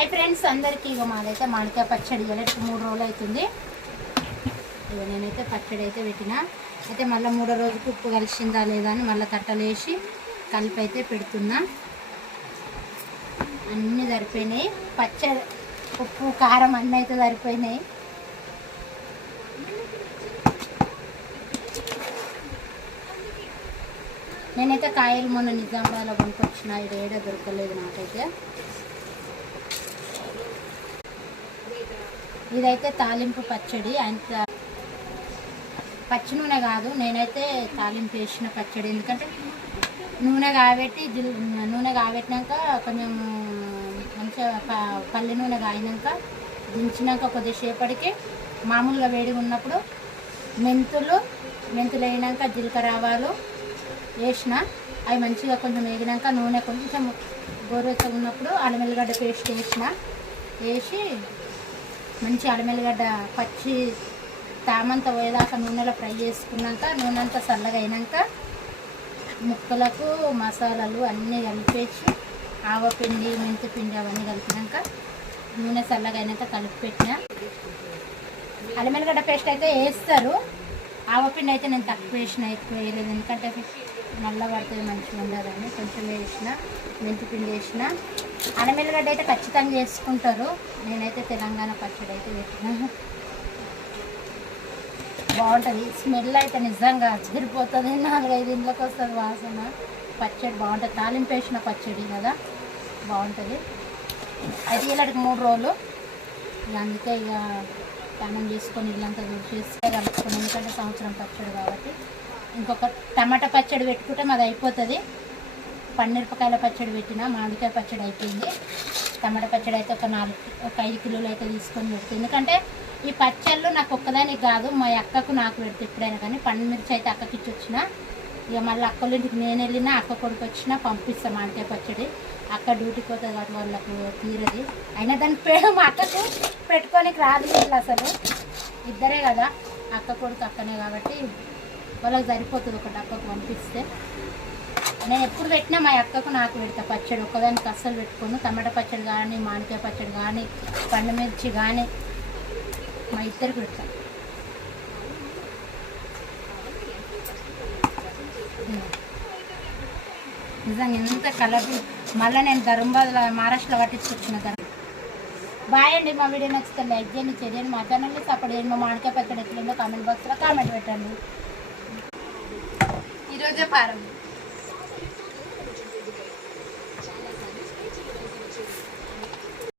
Hi friends అందరికీ. ఇక మాదైతే మామిడికాయ పచ్చడి ఇవ్వలేదు, 3 రోజులు అవుతుంది. ఇక నేనైతే పచ్చడి అయితే పెట్టిన. అయితే మళ్ళీ 3వ రోజుకి ఉప్పు కలిసిందా లేదా అని మళ్ళీ తట్టలేసి కలిపి అయితే పెడుతున్నా. అన్నీ సరిపోయినాయి, పచ్చడి ఉప్పు కారం అన్నీ అయితే సరిపోయినాయి. నేనైతే కాయలు మొన్న నిజామాబాద్లో కొనుక్కొచ్చిన, ఇది ఏడా దొరకలేదు నాకైతే. ఇదైతే తాలింపు పచ్చడి, అంత పచ్చి నూనె కాదు, నేనైతే తాలింపు వేసిన పచ్చడి. ఎందుకంటే నూనె కాబెట్టినాక కొంచెం మంచిగా పల్లి నూనె కాయినాక దించినాక కొద్దిసేపటికి మామూలుగా వేడిగా ఉన్నప్పుడు మెంతులు వేయినాక జీలకర్ర ఆవాలు వేసిన, అవి మంచిగా కొంచెం వేగినాక నూనె కొంచెం గోరువెచ్చగా ఉన్నప్పుడు అల్లం వెల్లిగడ్డ పేస్ట్ వేసి మంచి అల్లం వెల్లిగడ్డ పచ్చి తామంతా పోయేదాకా నూనెలో ఫ్రై చేసుకున్నాక నూనె అంతా చల్లగా అయినాక ముక్కలకు మసాలాలు అన్నీ కలిపేసి ఆవపిండి మెంతిపిండి అవన్నీ కలిపినాక నూనె చల్లగా అయినాక కలిపి పెట్టిన. అల్లం వెల్లిగడ్డ పేస్ట్ అయితే వేస్తారు, ఆవపిండి అయితే నేను తక్కువ వేసిన, ఎక్కువ వేయలేదు. ఎందుకంటే నల్ల పడుతుంది మంచిగా ఉండదని కొంచెం వేసిన, మెంతిపిండి వేసిన. అల్లం వెల్లిగడ్డ అయితే ఖచ్చితంగా చేసుకుంటారు. నేనైతే తెలంగాణ పచ్చడి అయితే పెట్టిన. బాగుంటుంది, స్మెల్ అయితే నిజంగా అదిరిపోతుంది. 4-5 ఇంట్లోకి వస్తుంది వాసన. పచ్చడి బాగుంటుంది, తాలింపు వేసిన పచ్చడి కదా, బాగుంటుంది. అయితే ఇలాంటి 3 రోజులు అందుకే ఇక స్నానం చేసుకొని ఇల్లంతా చేసి కలుపుకొని, ఎందుకంటే సంవత్సరం పచ్చడి కాబట్టి. ఇంకొక టమాటా పచ్చడి పెట్టుకుంటే మాది అయిపోతుంది. పన్నీరపకాయల పచ్చడి పెట్టిన, మామిడికాయ పచ్చడి అయిపోయింది. టమాటా పచ్చడి అయితే ఒక 5 కిలోలు అయితే తీసుకొని పెడుతుంది. ఎందుకంటే ఈ పచ్చళ్ళు నాకు ఒక్కదానికి కాదు, మా అక్కకు నాకు పెడితే ఎప్పుడైనా కానీ. పండుమిర్చి అయితే అక్కకి ఇచ్చి వచ్చిన, ఇక మళ్ళీ అక్కల ఇంటికి నేను వెళ్ళినా అక్క కొడుకు వచ్చినా పంపిస్తాను మామిడికాయ పచ్చడి. అక్క డ్యూటీకి పోతుంది కాబట్టి వాళ్ళకు తీరది. అయినా దానికి మా అక్కకు పెట్టుకోనికి రాదు ఇట్లా, అసలు ఇద్దరే కదా, అక్క కొడుకు అక్కనే కాబట్టి వాళ్ళకి సరిపోతుంది ఒకటి అక్కకు పంపిస్తే. నేను ఎప్పుడు పెట్టినా మా అక్కకు నాకు పెడతా పచ్చడి, ఒక్కదానికి అస్సలు పెట్టుకోను. టమాటా పచ్చడి కానీ మామిడికాయ పచ్చడి కానీ పండుమిర్చి కానీ మా ఇద్దరికి పెడతా. నిజంగా ఎంత కలర్ఫుల్. మళ్ళీ నేను ధర్మబాద్లో మహారాష్ట్రలో పట్టించుకొచ్చిన దాన్ని. బాయ్ అండి. మా వీడియో నచ్చితే లైక్ చేయండి, చేయండి, మా ఛానల్ని సపోర్ట్ చేయండి. మా మామిడికాయ పచ్చడి ఎట్లుందో కామెంట్ బాక్స్లో కామెంట్ పెట్టండి. ఈరోజే పారం.